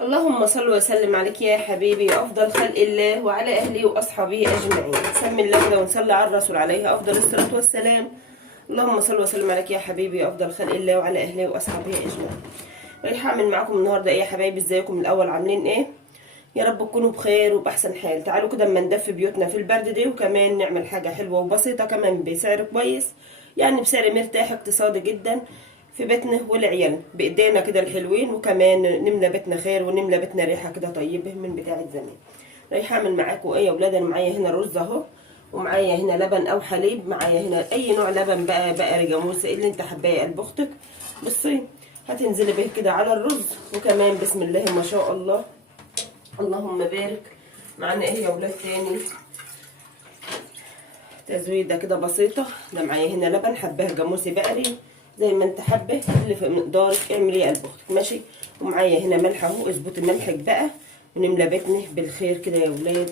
اللهم صل وسلم عليك يا حبيبي افضل خلق الله وعلى اهله واصحابه اجمعين. سمي الله كده ونصلي على الرسول عليه افضل الصلاه والسلام. اللهم صل وسلم عليك يا حبيبي افضل خلق الله وعلى اهله واصحابه اجمعين. رايحه اعمل معاكم النهارده ايه يا حبايبي؟ ازيكم الاول؟ عاملين ايه؟ يا رب تكونوا بخير وباحسن حال. تعالوا كده اما ندفي بيوتنا في البرد دي، وكمان نعمل حاجه حلوه وبسيطه كمان بسعر كويس، يعني بسعر مرتاح اقتصادي جدا في بيتنا والعيال بايدينا كده الحلوين، وكمان نملى بيتنا خير ونملى بيتنا ريحه كده طيبه من بتاعه زمان. رايحه اعمل معاكم ايه يا ولاد؟ انا معايا هنا رز اهو، ومعايا هنا لبن او حليب، معايا هنا اي نوع لبن بقى، بقري، جاموسي، اللي انت حباه يا قلب اختك. بصي هتنزلي به كده على الرز، وكمان بسم الله ما شاء الله اللهم بارك. معانا ايه يا ولاد تاني؟ تزويده كده بسيطه. ده معايا هنا لبن، حباه جاموسي بقري زي ما انت حبه، اللي في مقدارك اعملي يا قلب اختك، ماشي. ومعايا هنا ملح اهو، اظبطي ملحك بقى ونملى بيتنا بالخير كده يا ولاد.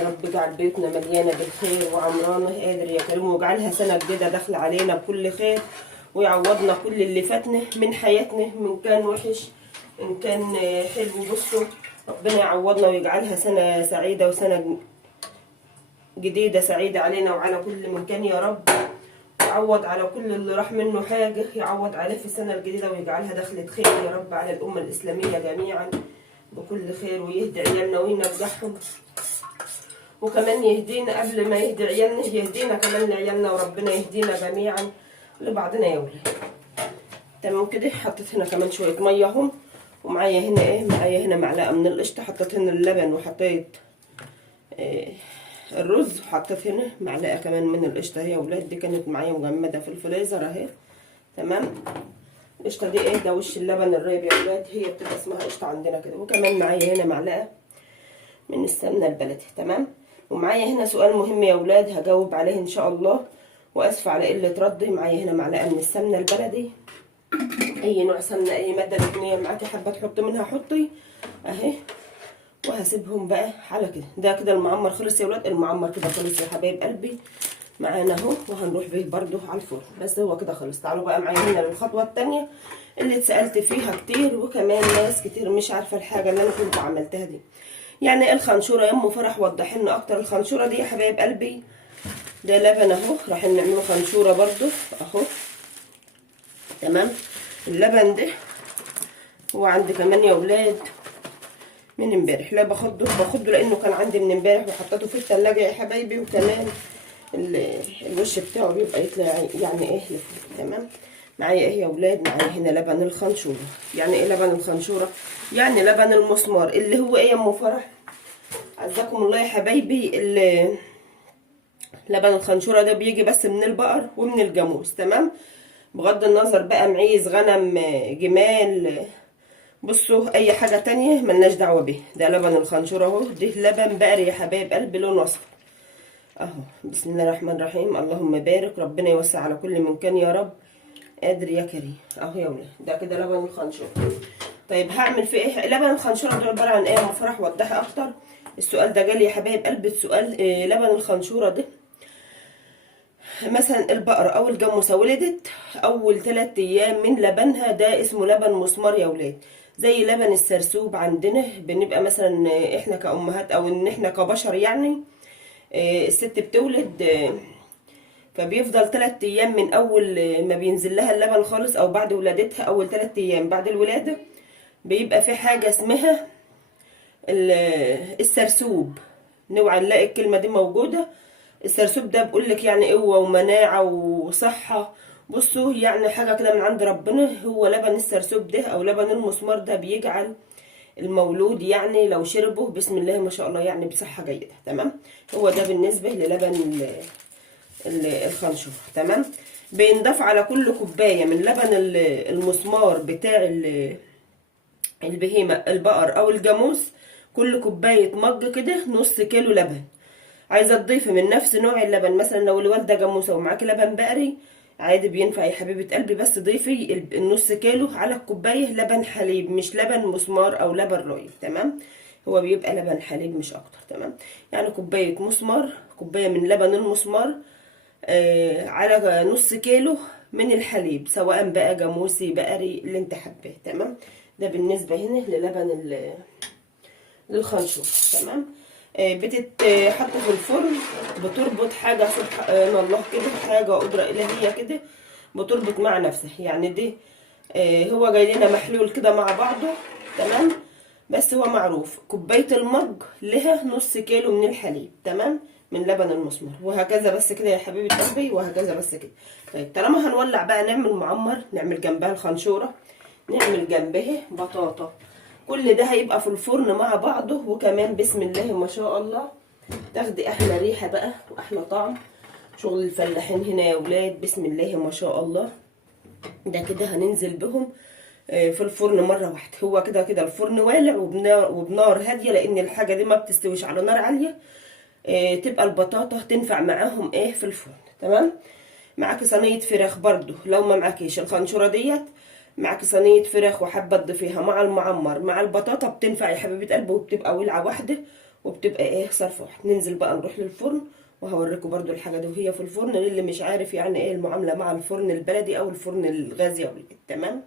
يا رب اجعل بيوتنا مليانه بالخير وعمرانه قادر يا كريم، واجعلها سنه جديده داخله علينا بكل خير، ويعوضنا كل اللي فاتنا من حياتنا، من كان وحش ان كان حلو. بصوا ربنا يعوضنا ويجعلها سنه سعيده وسنه جديده سعيده علينا وعلى كل من كان يا رب. يعوض على كل اللي راح منه حاجه، يعوض عليه في السنه الجديده ويجعلها دخلة خير يا رب على الامه الاسلاميه جميعا بكل خير، ويهدي عيالنا وينجحهم، وكمان يهدينا قبل ما يهدي عيالنا، يهدينا كمان لعيالنا، وربنا يهدينا جميعا لبعضنا يا ولاد. تمام كده. حطيت هنا كمان شويه ميه اهم، ومعايا هنا ايه؟ معايا هنا معلقه من القشطه. حطيت هنا اللبن وحطيت الرز، وحطيت هنا معلقه كمان من القشطه اهي يا ولاد. دي كانت معايا مجمده في الفريزر اهي. تمام. القشطه دي ايه؟ ده وش اللبن الرايب يا ولاد، هي بتبقى اسمها قشطه عندنا كده. وكمان معايا هنا معلقه من السمنه البلدي. تمام. ومعايا هنا سؤال مهم يا ولاد هجاوب عليه ان شاء الله، واسفه على قله ردي. معايا هنا معلقه من السمنه البلدي، اي نوع سمنه، اي ماده دهنيه معاكي حابه تحطي منها حطي اهي. وهسيبهم بقى على كده. ده كده المعمر خلص يا ولاد، المعمر كده خلص يا حبايب قلبي معانا اهو، وهنروح به برده على الفرن. بس هو كده خلص. تعالوا بقى معايا هنا للخطوه الثانيه اللي اتسالت فيها كتير، وكمان ناس كتير مش عارفه الحاجه اللي انا كنت عملتها دي. يعني ايه الخنشوره يا ام فرح؟ وضحي لنا اكتر. الخنشوره دي يا حبايب قلبي ده لبن اهو، راح نعمله خنشوره برده اهو. تمام. اللبن ده هو عندي كمان يا ولاد من امبارح، لا باخده لانه كان عندي من امبارح وحطيته في الثلاجه يا حبايبي، وكمان الوش بتاعه بيبقى يطلع يعني ايه لفوق. تمام. معايا ايه يا ولاد؟ معايا هنا لبن الخنشوره. يعني ايه لبن الخنشوره؟ يعني لبن المسمار، اللي هو ايه يا ام فرح؟ عزكم الله يا حبايبي. لبن الخنشوره ده بيجي بس من البقر ومن الجاموس. تمام. بغض النظر بقى معيز، غنم، جمال، بصوا اي حاجه تانية ملناش دعوه بيه. ده لبن الخنشوره اهو. ده لبن بقري يا حبايب قلبي لونه اصفر اهو. بسم الله الرحمن الرحيم. اللهم بارك. ربنا يوسع على كل من كان يا رب قادر يا كريم اهو يا ولاد. ده كده لبن الخنشوره. طيب هعمل في ايه؟ لبن الخنشوره ده عباره عن ايه يا ام فرح؟ وضحي اكتر. السؤال ده جالي يا حبايب قلبي. السؤال لبن الخنشوره ده مثلا البقرة أو الجاموسة ولدت أول 3 أيام من لبنها، ده اسمه لبن مسمار يا ولاد. زي لبن السرسوب عندنا، بنبقى مثلا احنا كأمهات أو إن احنا كبشر يعني، الست بتولد، فبيفضل 3 أيام من أول ما بينزل لها اللبن خالص، أو بعد ولادتها أول 3 أيام بعد الولادة بيبقى في حاجة اسمها السرسوب. نوعا نلاقي الكلمة دي موجودة. السرسوب ده بقولك يعني قوة ومناعة وصحة. بصوا يعني حاجة كده من عند ربنا. هو لبن السرسوب ده أو لبن المسمار ده بيجعل المولود يعني لو شربه بسم الله ما شاء الله يعني بصحة جيدة. تمام. هو ده بالنسبة للبن الخنشور. تمام. بينضاف على كل كوباية من لبن المسمار بتاع البهيمة البقر أو الجاموس، كل كوباية مج كده نص كيلو لبن. عايزه تضيفي من نفس نوع اللبن، مثلا لو الوالده جاموسه ومعاكي لبن بقري عادي بينفع يا حبيبه قلبي، بس ضيفي النص كيلو على الكوبايه لبن حليب، مش لبن مسمار او لبن رايب. تمام. هو بيبقى لبن حليب مش اكتر. تمام. يعني كوبايه مسمار، كوبايه من لبن المسمار على نص كيلو من الحليب، سواء بقى جاموسي بقري اللي انت حباه. تمام. ده بالنسبه هنا للبن للخنشور. تمام. بتتحط في الفرن، بتربط حاجه سبحان الله كده، حاجه قدره الهيه كده، بتربط مع نفسها. يعني دي هو جاي لنا محلول كده مع بعضه. تمام. بس هو معروف كوبايه المج لها نص كيلو من الحليب. تمام. من لبن المسمار، وهكذا بس كده يا حبيبه قلبي، وهكذا بس كده. طيب طالما هنولع بقى نعمل معمر، نعمل جنبها الخنشوره، نعمل جنبها بطاطا، كل ده هيبقى في الفرن مع بعضه. وكمان بسم الله ما شاء الله تاخدي احلى ريحه بقى واحلى طعم. شغل الفلاحين هنا يا ولاد، بسم الله ما شاء الله. ده كده هننزل بهم في الفرن مره واحده. هو كده كده الفرن والع وبنار هاديه، لان الحاجه دي ما بتستويش على نار عاليه. تبقى البطاطا تنفع معاهم في الفرن. تمام. معاكي صينيه فراخ برضو، لو ما معاكيش الخنشوره ديت، معاكي صينيه فراخ وحابه تضيفيها مع المعمر مع البطاطا، بتنفع يا حبيبه قلبي، وبتبقى ولعه واحده، وبتبقى صرف واحد. ننزل بقى نروح للفرن، وهوريكم برضو الحاجه دي وهي في الفرن، للي مش عارف يعني المعامله مع الفرن البلدي او الفرن الغاز يا ولاد. تمام.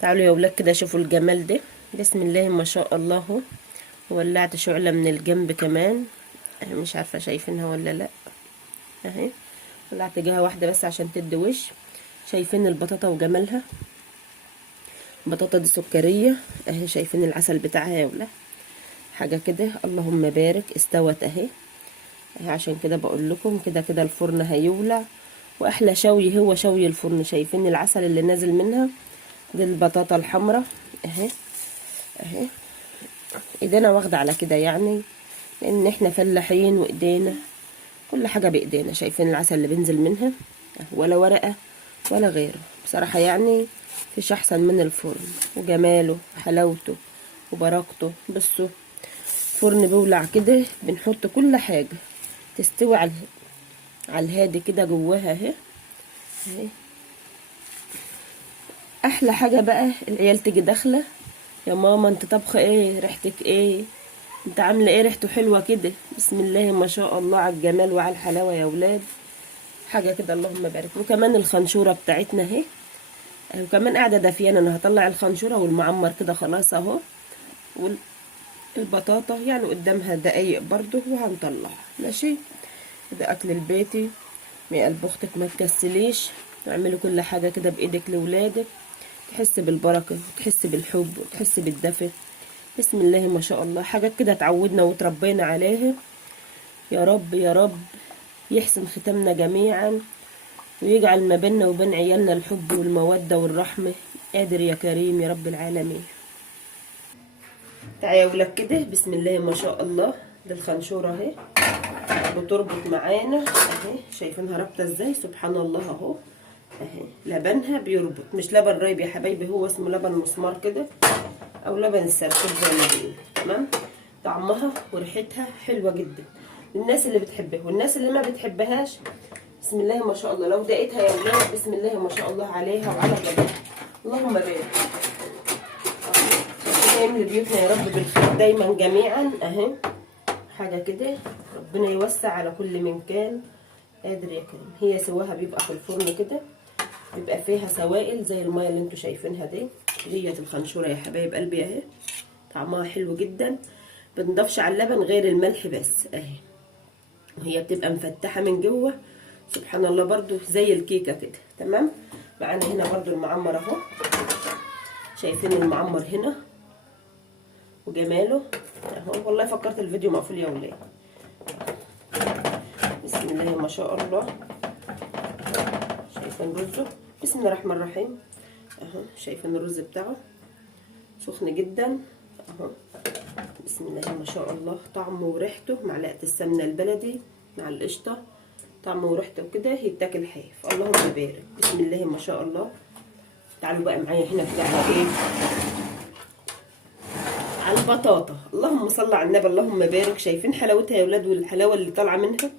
تعالوا يا ولاد كده شوفوا الجمال ده، بسم الله ما شاء الله اهو. ولعت شعله من الجنب كمان، مش عارفه شايفينها ولا لا اهي. ولعت جهه واحده بس عشان تدي وش. شايفين البطاطا وجمالها؟ البطاطا دي سكريه اهي، شايفين العسل بتاعها يا ولاد؟ حاجه كده اللهم بارك. استوت اهي اهي، عشان كده بقول لكم كده كده الفرن هيولع، واحلى شوي هو شوي الفرن. شايفين العسل اللي نازل منها؟ دي البطاطا الحمراء اهي اهي. ايدينا واخده على كده يعني، لان احنا فلاحين وايدينا كل حاجه بايدينا. شايفين العسل اللي بينزل منها؟ ولا ورقه ولا غيره بصراحه، يعني مفيش احسن من الفرن وجماله حلاوته وبركته. بصوا الفرن بيولع كده، بنحط كل حاجه تستوي على الهادي كده جواها اهي اهي. احلى حاجه بقى العيال تيجي داخله، يا ماما انت طبخه ايه؟ ريحتك ايه؟ انت عامله ايه؟ ريحته حلوه كده. بسم الله ما شاء الله على الجمال وعلى الحلاوه يا ولاد، حاجه كده اللهم بارك. وكمان الخنشوره بتاعتنا اهي، وكمان قاعده دافيانه. انا هطلع الخنشوره والمعمر كده خلاص اهو، والبطاطا يعني قدامها دقايق برضو وهنطلعها. ماشي. ده اكل البيتي، من قلب اختك ما تكسليش، اعملي كل حاجه كده بايدك لاولادك، تحس بالبركه وتحس بالحب وتحس بالدفء. بسم الله ما شاء الله، حاجات كده اتعودنا وتربينا عليها. يا رب يا رب يحسن ختامنا جميعا، ويجعل ما بيننا وبين عيالنا الحب والمودة والرحمة. قادر يا كريم يا رب العالمين. تعالوا يا ولاد كده، بسم الله ما شاء الله. دي الخنشورة اهي بتربط معانا اهي، شايفينها رابطة ازاي؟ سبحان الله اهو اهي. لبنها بيربط، مش لبن رايب يا حبايبي، هو اسمه لبن مسمار كده، او لبن السرسوب زي ما بيقولوا. تمام. طعمها وريحتها حلوه جدا الناس اللي بتحبها، والناس اللي ما بتحبهاش بسم الله ما شاء الله لو دقيتها يا ولاد بسم الله ما شاء الله عليها وعلى جمالها. اللهم بارك. يملي بيوتنا يا رب بالخير دايما جميعا اهي. حاجه كده ربنا يوسع على كل من كان قادر يا كريم. هي سواها بيبقى في الفرن كده، بيبقى فيها سوائل زي الميه اللي انتوا شايفينها دي. ديت الخنشوره يا حبايب قلبي اهي، طعمها حلو جدا. بنضافش على اللبن غير الملح بس اهي، وهي بتبقى مفتحه من جوه سبحان الله برضو زي الكيكه كده. تمام. معانا هنا برضو المعمر اهو، شايفين المعمر هنا وجماله اهو. والله فكرت الفيديو مقفول يا ولاد. بسم الله ما شاء الله. شايفين رزه؟ بسم الله الرحمن الرحيم اهو. شايفين الرز بتاعه سخن جدا اهو. بسم الله ما شاء الله. طعمه وريحته، معلقه السمنه البلدي مع القشطه، طعمه وريحته كده يتاكل حاف. اللهم بارك. بسم الله ما شاء الله. تعالوا بقى معايا هنا كده على ايه؟ على البطاطا. اللهم صل على النبي اللهم بارك. شايفين حلاوتها يا ولاد والحلاوه اللي طالعه منها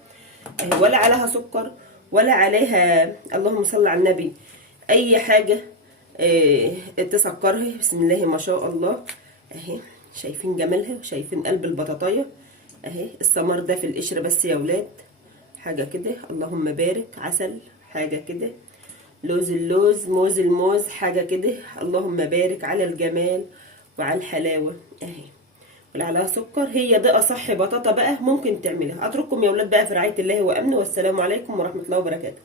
اهي، ولا عليها سكر ولا عليها اللهم صل على النبي اي حاجه تسكرها. بسم الله ما شاء الله اهي. شايفين جمالها وشايفين قلب البطاطايه اهي. الثمر ده في القشر بس يا ولاد، حاجه كده اللهم بارك. عسل حاجه كده لوز اللوز، موز الموز، حاجه كده اللهم بارك على الجمال وعلى الحلاوه اهي. ولا عليها سكر. هي دي اصح بطاطا بقى ممكن تعملها. اترككم يا ولاد بقى في رعايه الله وامنه، والسلام عليكم ورحمه الله وبركاته.